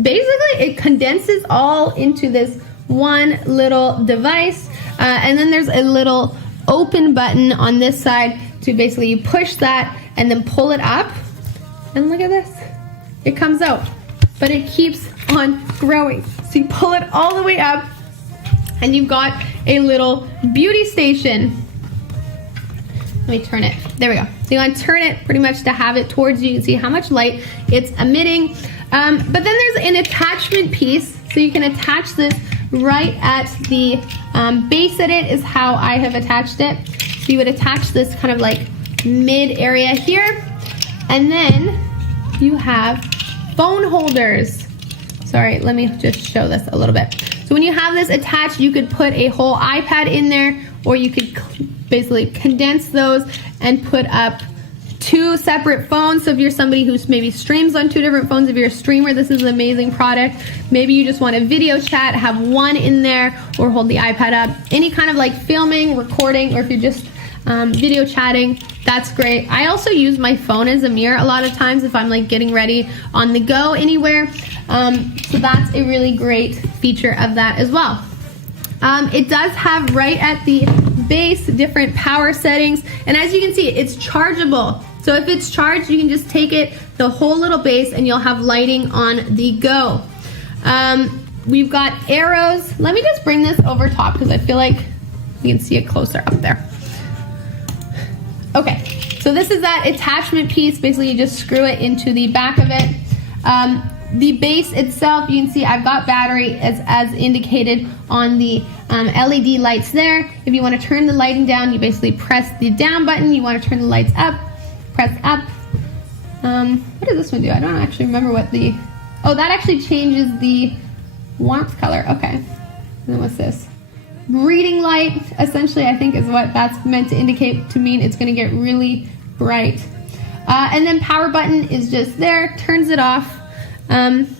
Basically, it condenses all into this one little device, and then there's a little open button on this side to basically push that and then pull it up, and look at this, it comes out, but it keeps on growing. So you pull it all the way up and you've got a little beauty station. Let me turn it, there we go. So you want to turn it pretty much to have it towards you. You can see how much light it's emitting. But then there's an attachment piece, so you can attach this right at the base of it is how I have attached it. So you would attach this kind of like mid area here, and then you have phone holders. Sorry, let me just show this a little bit. So when you have this attached, you could put a whole iPad in there, or you could basically condense those and put up 2 separate phones. So if you're somebody who's maybe streams on 2 different phones, if you're a streamer, this is an amazing product. Maybe you just want to video chat, have one in there, or hold the iPad up. Any kind of like filming, recording, or if you're just video chatting, that's great. I also use my phone as a mirror a lot of times if I'm like getting ready on the go anywhere. So that's a really great feature of that as well. It does have right at the base different power settings, and as you can see, it's chargeable. So if it's charged, you can just take it, the whole little base, and you'll have lighting on the go. We've got arrows. Let me just bring this over top because I feel like you can see it closer up there. Okay, so this is that attachment piece. Basically, you just screw it into the back of it. The base itself, you can see I've got battery as indicated on the LED lights there. If you want to turn the lighting down, you basically press the down button. You want to turn the lights up, press up. What does this one do? I don't actually remember what the, oh, that actually changes the warmth color. Okay, and then what's this? Reading light, essentially, I think is what that's meant to indicate to mean it's going to get really bright. And then power button is just there, turns it off.